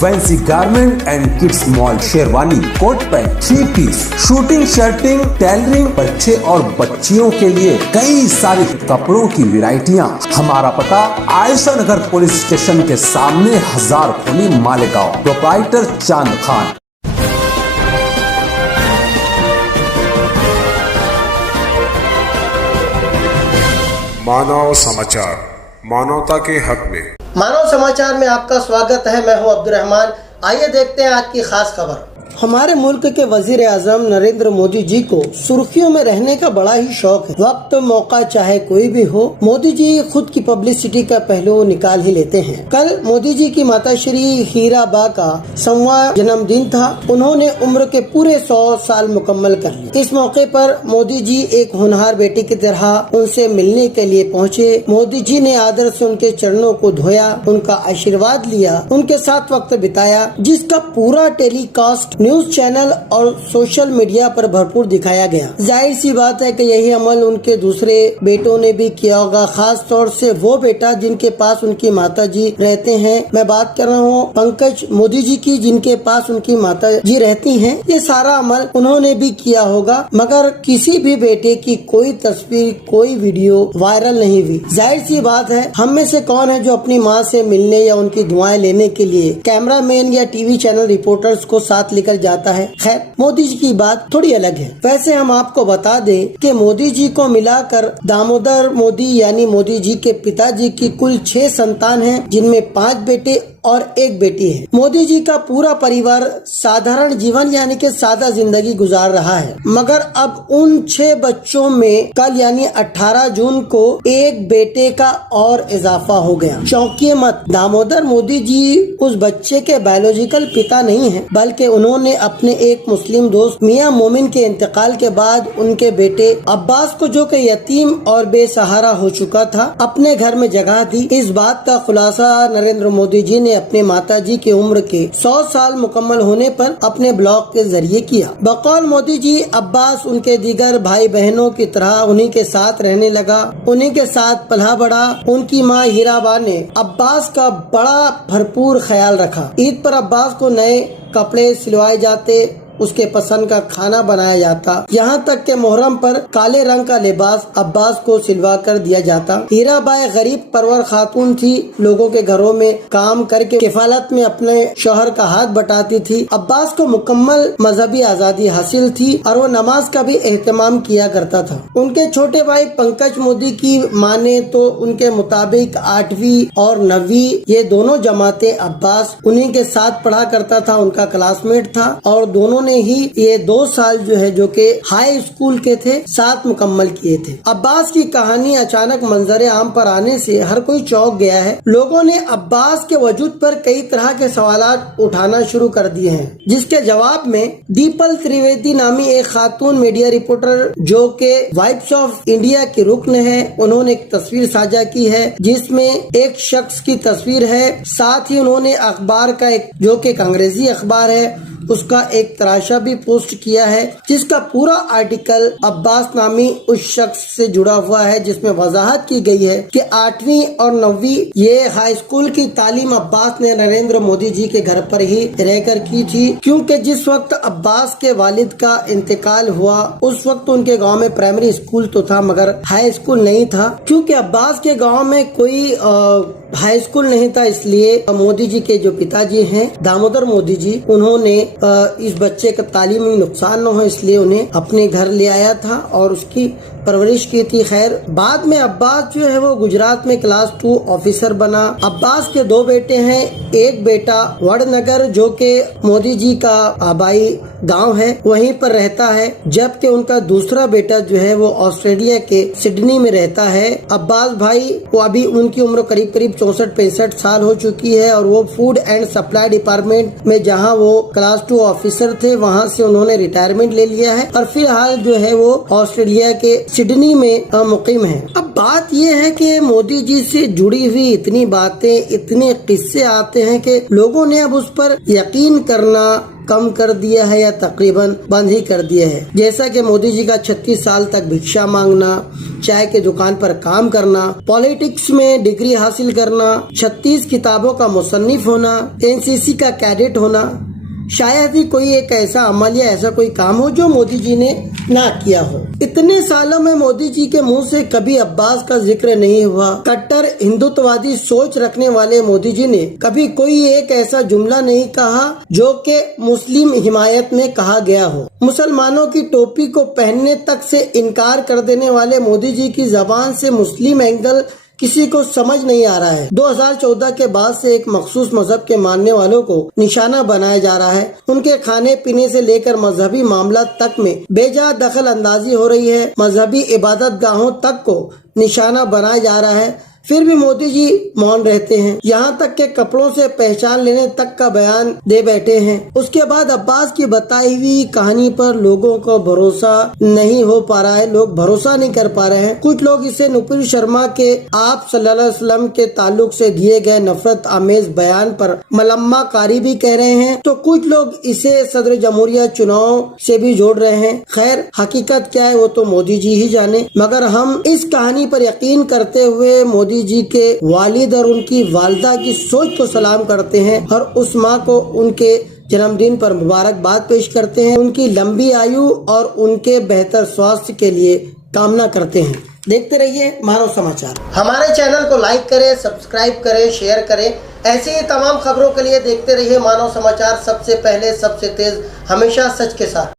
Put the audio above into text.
Fancy garment and kids mall, sherwani, coat pant, 3 piece, suiting, shirting, tailoring, बच्चे और बच्चियों के लिए कई सारे कपड़ों की वैरायटियां। हमारा पता आयशा नगर पुलिस स्टेशन के सामने, हजार खोली, मालेगांव। प्रोप्राइटर चांद खान। मानव समाचार, मानवता के हक में। मानव समाचार में आपका स्वागत है। मैं हूं अब्दुल रहमान। आइए देखते हैं आज की खास खबर। हमारे मुल्क के वजीर आजम नरेंद्र मोदी जी को सुर्खियों में रहने का बड़ा ही शौक है। वक्त मौका चाहे कोई भी हो, मोदी जी खुद की पब्लिसिटी का पहलू निकाल ही लेते हैं। कल मोदी जी की माता श्री हीराबा का 100वां जन्मदिन था। उन्होंने उम्र के पूरे 100 साल मुकम्मल कर लिए। इस मौके पर मोदी जी एक होनहार बेटी की तरह उनसे मिलने के लिए पहुँचे। मोदी जी ने आदर से उनके चरणों को धोया, उनका आशीर्वाद लिया, उनके साथ वक्त बिताया, जिसका पूरा टेलीकास्ट न्यूज चैनल और सोशल मीडिया पर भरपूर दिखाया गया। जाहिर सी बात है कि यही अमल उनके दूसरे बेटों ने भी किया होगा, खास तौर से वो बेटा जिनके पास उनकी माता जी रहते हैं। मैं बात कर रहा हूँ पंकज मोदी जी की, जिनके पास उनकी माता जी रहती हैं। ये सारा अमल उन्होंने भी किया होगा, मगर किसी भी बेटे की कोई तस्वीर, कोई वीडियो वायरल नहीं हुई। जाहिर सी बात है, हम में से कौन है जो अपनी माँ से मिलने या उनकी दुआएं लेने के लिए कैमरामैन या टीवी चैनल रिपोर्टर्स को साथ लेकर जाता है। खैर, मोदी जी की बात थोड़ी अलग है। वैसे हम आपको बता दें कि मोदी जी को मिलाकर दामोदर मोदी यानी मोदी जी के पिताजी की कुल 6 संतान हैं, जिनमें 5 बेटे और 1 बेटी है। मोदी जी का पूरा परिवार साधारण जीवन यानी कि सादा जिंदगी गुजार रहा है, मगर अब उन 6 बच्चों में कल यानी 18 जून को 1 बेटे का और इजाफा हो गया। चौंकिए मत, दामोदर मोदी जी उस बच्चे के बायोलॉजिकल पिता नहीं है, बल्कि उन्होंने अपने एक मुस्लिम दोस्त मियां मोमिन के इंतकाल के बाद उनके बेटे अब्बास को, जो कि यतीम और बेसहारा हो चुका था, अपने घर में जगह दी। इस बात का खुलासा नरेंद्र मोदी जी ने अपने माताजी की उम्र के 100 साल मुकम्मल होने पर अपने ब्लॉग के जरिए किया। बकौल मोदी जी, अब्बास उनके दीगर भाई बहनों की तरह उन्हीं के साथ रहने लगा, उन्हीं के साथ पला बढ़ा। उनकी माँ हीराबा ने अब्बास का बड़ा भरपूर ख्याल रखा। ईद पर अब्बास को नए कपड़े सिलवाए जाते, उसके पसंद का खाना बनाया जाता, यहाँ तक के मुहर्रम पर काले रंग का लिबास अब्बास को सिलवा कर दिया जाता। हीराबाई गरीब परवर खातून थी, लोगों के घरों में काम करके किफालत में अपने शौहर का हाथ बटाती थी। अब्बास को मुकम्मल मजहबी आजादी हासिल थी और वो नमाज का भी एहतमाम किया करता था। उनके छोटे भाई पंकज मोदी की माने तो उनके मुताबिक 8वीं और 9वीं ये दोनों जमातें अब्बास उन्हीं के साथ पढ़ा करता था, उनका क्लासमेट था, और दोनों ने ही ये 2 साल जो कि हाई स्कूल के थे, साथ मुकम्मल किए थे। अब्बास की कहानी अचानक मंजर आम पर आने से हर कोई चौंक गया है। लोगों ने अब्बास के वजूद पर कई तरह के सवालात उठाना शुरू कर दिए हैं, जिसके जवाब में दीपल त्रिवेदी नामी एक खातून मीडिया रिपोर्टर, जो के वाइब्स ऑफ इंडिया की रुकन है, उन्होंने एक तस्वीर साझा की है जिसमें एक शख्स की तस्वीर है। साथ ही उन्होंने अखबार का एक, जो कि अंग्रेजी अखबार है, उसका एक तराशा भी पोस्ट किया है, जिसका पूरा आर्टिकल अब्बास नामी उस शख्स से जुड़ा हुआ है, जिसमें वजाहत की गई है कि 8वीं और 9वीं ये हाई स्कूल की तालीम अब्बास ने नरेंद्र मोदी जी के घर पर ही रहकर की थी, क्योंकि जिस वक्त अब्बास के वालिद का इंतकाल हुआ उस वक्त उनके गांव में प्राइमरी स्कूल तो था, मगर हाई स्कूल नहीं था। क्योंकि अब्बास के गाँव में कोई हाई स्कूल नहीं था, इसलिए मोदी जी के जो पिताजी हैं दामोदर मोदी जी, उन्होंने इस बच्चे का तालीमी नुकसान न हो इसलिए उन्हें अपने घर ले आया था और उसकी परवरिश की थी। खैर, बाद में अब्बास जो है वो गुजरात में क्लास 2 ऑफिसर बना। अब्बास के 2 बेटे हैं, एक बेटा वडनगर, जो के मोदी जी का आबाई गांव है, वहीं पर रहता है, जबकि उनका दूसरा बेटा जो है वो ऑस्ट्रेलिया के सिडनी में रहता है। अब्बास भाई वो अभी उनकी उम्र करीब 64-65 साल हो चुकी है और वो फूड एंड सप्लाई डिपार्टमेंट में, जहां वो क्लास 2 ऑफिसर थे, वहां से उन्होंने रिटायरमेंट ले लिया है और फिलहाल जो है वो ऑस्ट्रेलिया के सिडनी में मुकीम है। अब बात ये है कि मोदी जी से जुड़ी हुई इतनी बातें, इतने किस्से आते हैं कि लोगों ने अब उस पर यकीन करना कम कर दिया है या तकरीबन बंद ही कर दिया है। जैसा कि मोदी जी का 36 साल तक भिक्षा मांगना, चाय के दुकान पर काम करना, पॉलिटिक्स में डिग्री हासिल करना, 36 किताबों का मुसन्निफ होना, एनसीसी का कैडेट होना, शायद ही कोई एक ऐसा अमल या ऐसा कोई काम हो जो मोदी जी ने ना किया हो। इतने सालों में मोदी जी के मुंह से कभी अब्बास का जिक्र नहीं हुआ। कट्टर हिंदुत्ववादी सोच रखने वाले मोदी जी ने कभी कोई एक ऐसा जुमला नहीं कहा जो कि मुस्लिम हिमायत में कहा गया हो। मुसलमानों की टोपी को पहनने तक से इनकार कर देने वाले मोदी जी की जबान से मुस्लिम एंगल किसी को समझ नहीं आ रहा है। 2014 के बाद से एक मखसूस मजहब के मानने वालों को निशाना बनाया जा रहा है। उनके खाने पीने से लेकर मजहबी मामला तक में बेजा दखल अंदाजी हो रही है। मजहबी इबादत गाहों तक को निशाना बनाया जा रहा है, फिर भी मोदी जी मौन रहते हैं। यहाँ तक के कपड़ों से पहचान लेने तक का बयान दे बैठे हैं। उसके बाद अब्बास की बताई हुई कहानी पर लोगों को भरोसा नहीं हो पा रहा है, लोग भरोसा नहीं कर पा रहे हैं। कुछ लोग इसे नुपुर शर्मा के आप सल्लल्लाहु अलैहि वसल्लम के ताल्लुक से दिए गए नफरत आमेज बयान पर मलम्मा कारी भी कह रहे हैं, तो कुछ लोग इसे सदर जमहूरिया चुनाव से भी जोड़ रहे हैं। खैर, हकीकत क्या है वो तो मोदी जी ही जाने, मगर हम इस कहानी पर यकीन करते हुए मोदी जी के वालिद और उनकी वालिदा की सोच को सलाम करते हैं और उस माँ को उनके जन्मदिन पर मुबारकबाद पेश करते हैं। उनकी लंबी आयु और उनके बेहतर स्वास्थ्य के लिए कामना करते हैं। देखते रहिए मानव समाचार। हमारे चैनल को लाइक करें, सब्सक्राइब करें, शेयर करें। ऐसी ही तमाम खबरों के लिए देखते रहिए मानव समाचार, सबसे पहले, सबसे तेज, हमेशा सच के साथ।